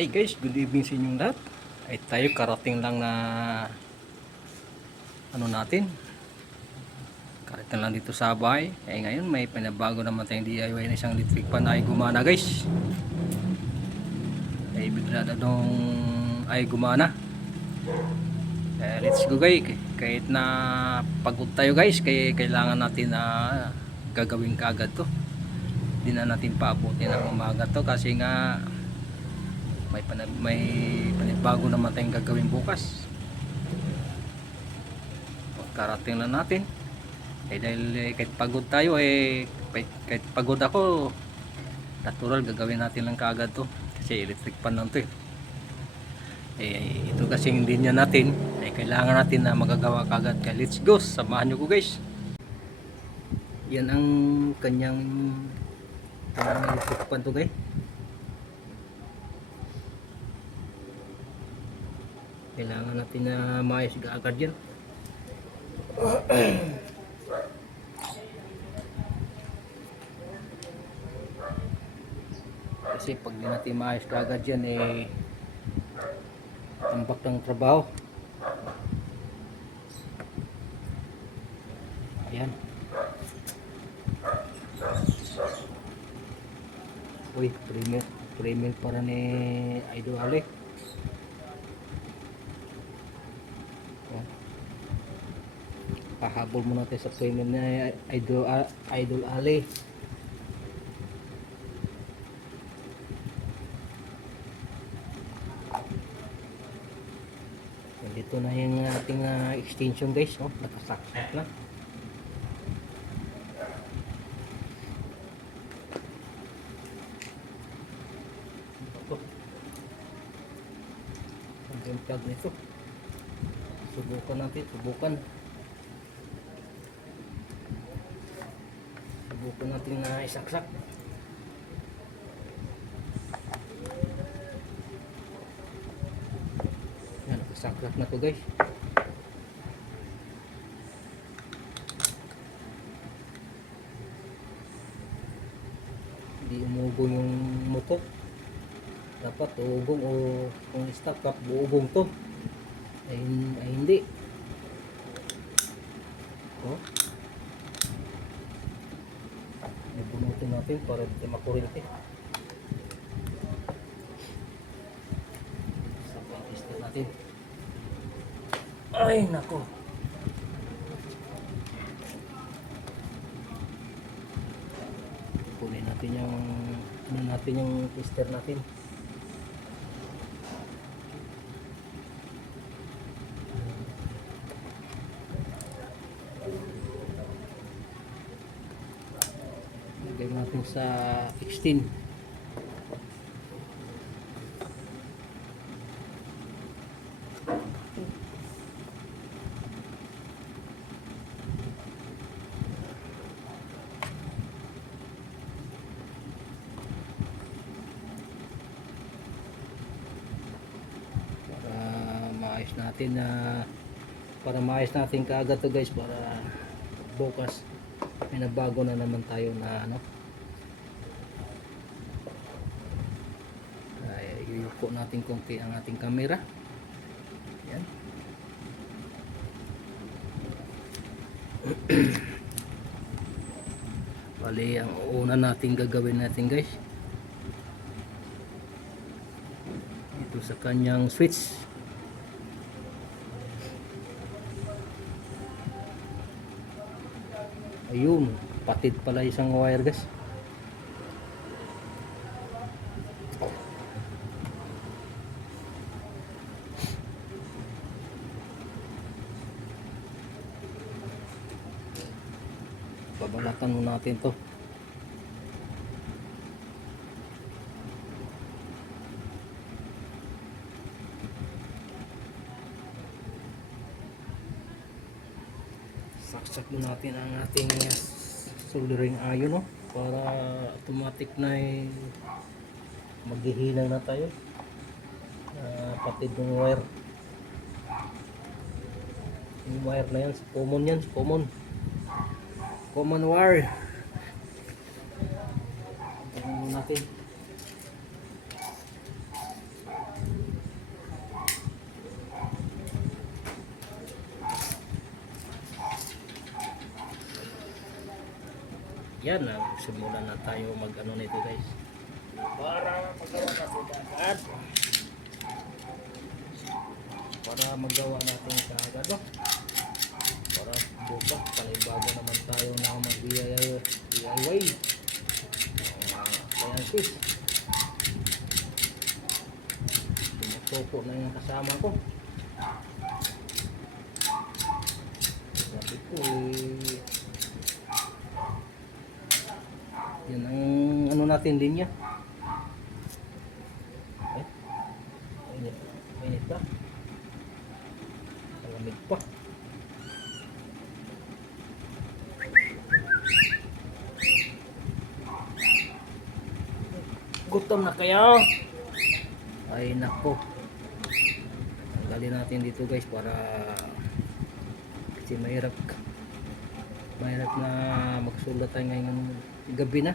Hi guys, good evening sa inyong lahat. Ay tayo karating lang na natin. Karating lang dito sa bahay. Eh ngayon may pinabago naman tayong DIY na isang electric fan ay gumana guys. Ay bigla na dong ay gumana. Let's go guys. Kahit na pagod tayo guys, kailangan natin na gagawin kaagad to. Hindi na natin paabutin ng umaga to kasi nga may panibago naman tayong gagawin bukas. Pagkarating lang natin dahil kahit pagod tayo kahit pagod ako, natural gagawin natin lang kaagad to kasi electric pan lang to ito kasi hindi niya natin kailangan natin na magagawa kaagad. Kaya let's go, samahan nyo ko guys. Yan ang kanyang electric pan to guys. Kailangan natin na maayos agad yan. Kasi pag di natin maayos agad yan tambak ng trabaho. Ayan. Uy, premier para ni Idol Ali. Pahabol muna tayo sa premier na Idol Ali. Dito na yung ating extension guys, nakasaksak na. Ang plug nito. Subukan natin, subukan natin na isaksak. Yan, saksak na to guys. Hindi umugong yung motor. Dapat uugong o kung stop up buugong to ay hindi. Bunutin natin para hindi makuryente. Sabay tester natin. Ay nako, kunin natin yung tester natin. Lagay natin sa 16. Para maayos natin kaagad to guys, para bukas may nabago na naman tayo na iyuko natin konti ang ating camera. Yan. Bali, ang una natin gagawin natin guys, ito sa kanyang switch. Ayun, patid pala isang wire guys. Babalatan mo natin to. Saksak mo natin ang ating soldering iron para automatic na maghihilang na tayo. Patid ng wire. Yung wire na yan, common yan, common wire. Tingnan natin. Yan, simulan na tayo mag ano nito guys. Para magawa natin kaagad. Para magawa natin kaagad. No? Para bukas, panibago naman tayo na mag-DIY. Ayan sis. Sumusuko na yung kasama ko. Sabi ko yan ang ano natin linya. Mainit pa. Malamig pa. Gutom na kayo. Ay nako. Tanggalin natin dito guys para kasi mahirap na magsulat tayo ngayong gabi na.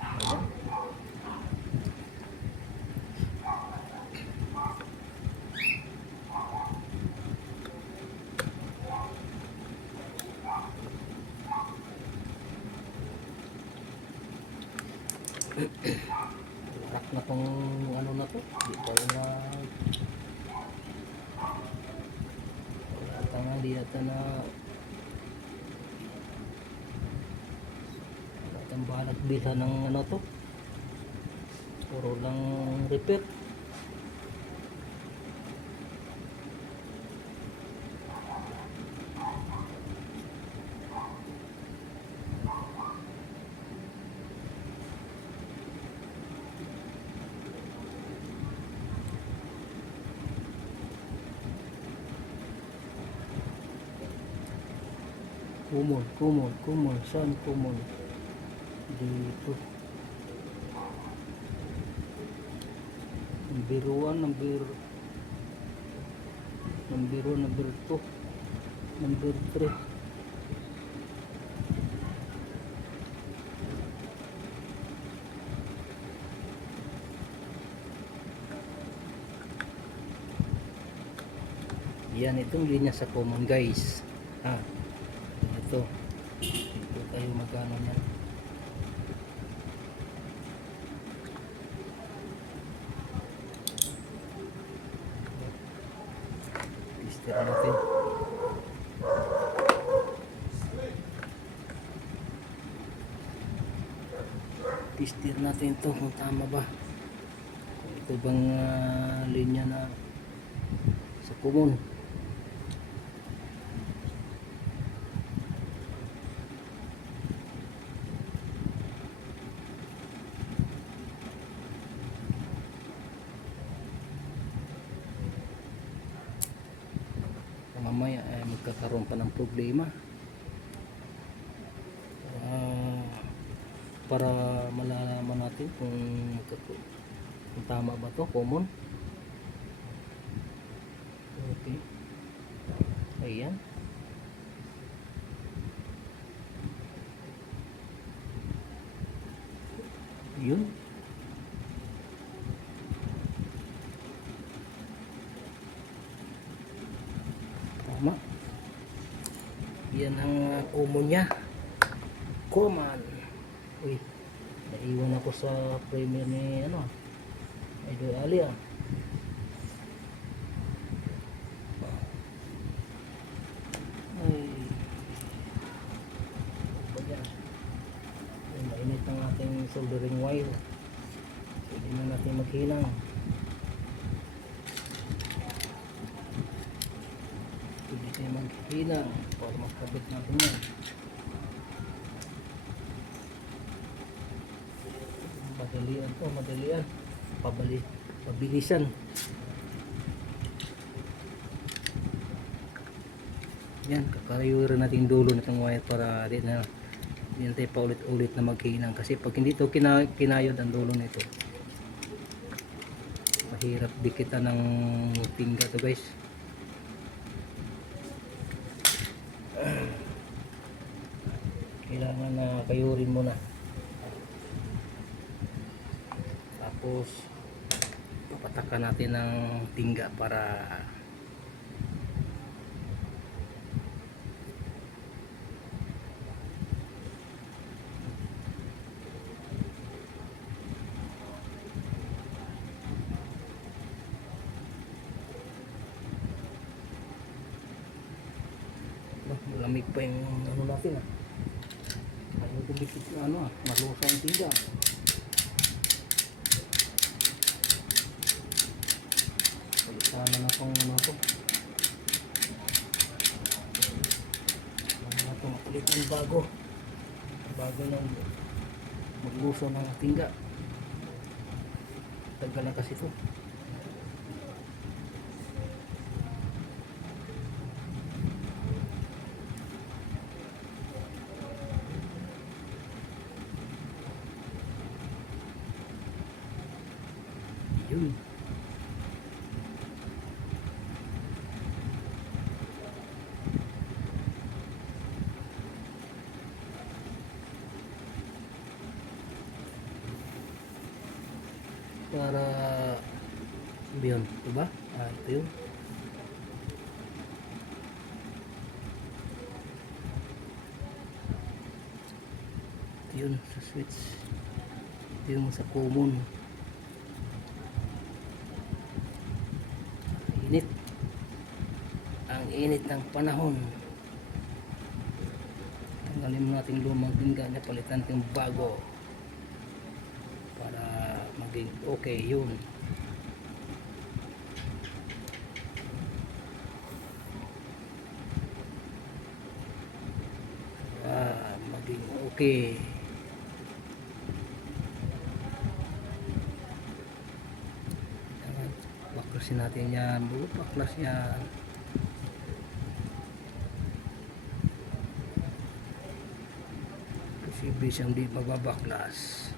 Ayan. Larak na tong ano na to. Di pa rin na di ata na ang balag bilhan ng ano to. Puro lang repair. Kumon, saan kumon? Dito. Number 1, number 2, number 3. Yan itong linya sa common guys. Ito tayo magkano niya. Tester natin. Tester natin to kung tama ba. Kung ito bang linya na sa common. Mamaya ay magkakaroon pa ng problema para malalaman natin kung tama ba to common. Okay, ayan. Yun. Tama. Yan ang common nya. Common. Uy, naiwan ako sa premiere ni ano, Idol Ali ah. Ay, mainit ang ating soldering wire. Pwede na natin maghilang. Pwede tayo maghilang para makabit natin yan. Madalian to, madalian. Pabilisan. Yan, kakayurin natin dulo nitong wire para di na tayo paulit-ulit na maghinang. Kasi pag hindi ito kinayod ang dulo nito, mahirap dikitan ng pingga to guys. Kailangan na kayurin muna. Tapos papatakan natin ng tingga para Malamig pa yung ano natin ah. Ayaw kumikit na ano ah. Malusa ang tinga. Sana na itong ano ito. Ano ito, makulit ang bago. Bago ng magluso ng tingga. Tagal na kasi ito. Yun. Para yun, diba? Ito yun. Ito yun sa switch. Ito yung sa common. Init. Ang init ng panahon. Tanggalin mo natin lumang pinggan na palitan natin bago. Para maging okay yun. Maging okay. Baklasin natin yan. Baklas yan. Posible siyang di magbabaklas.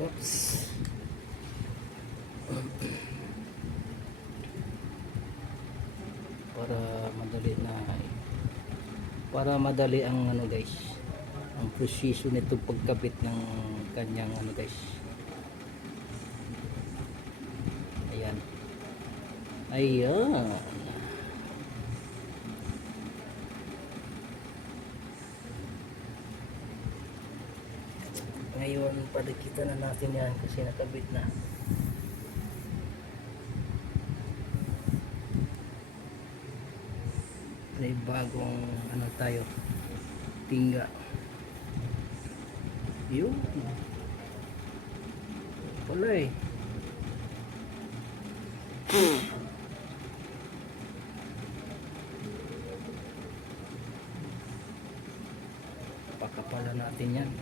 Oops. Para madali ang ano guys, ang precision nito pagkabit ng kanyang ano guys. Ayan. Ayan. Ngayon padikita na natin yan kasi nakabit na. May bagong ano tayo, tingga. Yun pala eh. Pakapala natin yan.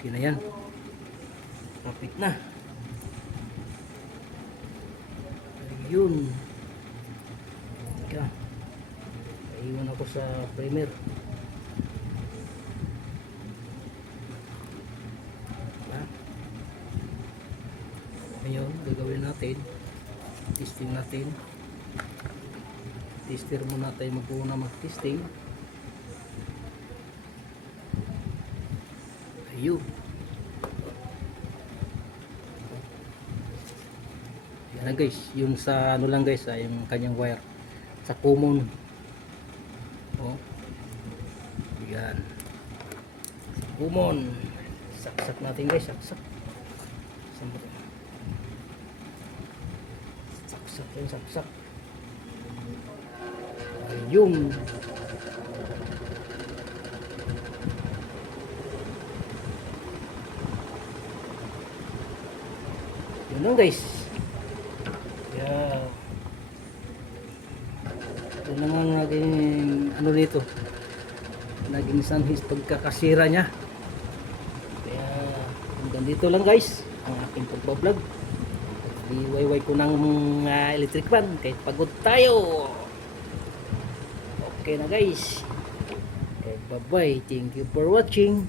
Okay na yan. Kapit na. Ayun. Teka. Iwan ako sa primer. Ngayon, gagawin natin. Testing natin. Tester muna tayo mag-una mag-testing. Ayun. Yan na guys, yung sa ano lang guys, yung kanyang wire sa common. Oh. Yan. Sa common. Saksak natin guys, saksak. Saksak yun, saksak. Ayun. Yun lang guys. Yeah. Ito naman naging ano dito, naging sanhis pagkakasira niya. Kaya hanggang dito lang guys ang aking pagbablog. Iwayway ko ng electric fan kahit pagod tayo. Okay na guys. Okay, bye bye. Thank you for watching.